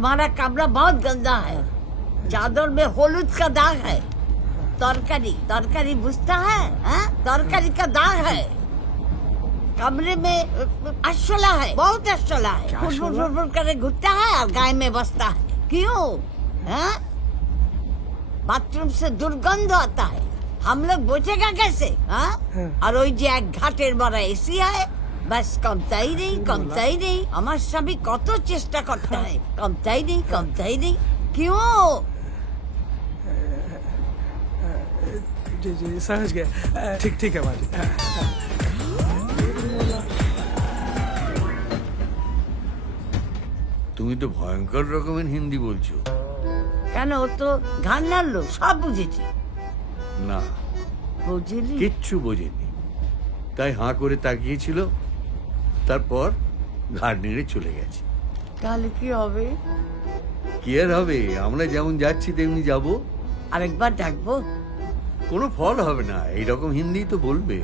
तुम्हारा कमरा बहुत गंदा है, चादर में हलूद का दाग है। तरकारी तरकारी बुझता है, हाँ? तरकारी का दाग है। कमरे में अशोला है, बहुत अशोला है। फुटफुट फुटफुट करे घुटता है और गाय में बसता है। क्यों? हाँ? बाथरूम से दुर्गंध आता है, हम लोग बचेगा कैसे? हाँ? और ওই যে এক ঘাটের মারা এসি है, बस कमताई नहीं। আমার স্বামী কত চেষ্টা করতে হয়, কমতাই नहीं। क्यों? जी जी समझ गया। ठीक ठीक है माजी। তুমি তো ভয়ঙ্কর রকমের হিন্দি বলছো। কেন? ও তো ঘাড় নাড়লো, সব বুঝেছি। না, বুঝলি? কিচ্ছু বোঝেনি, তাই হাঁ করে তাকিয়েছিল, তারপর ঘাড় নেড়ে চলে গেছে। তাহলে কি হবে? কি আর হবে, আমরা যেমন যাচ্ছি তেমনি যাব। আরেকবার ডাকবো? কোনো ফল হবে না, এইরকম হিন্দি তো বলবে।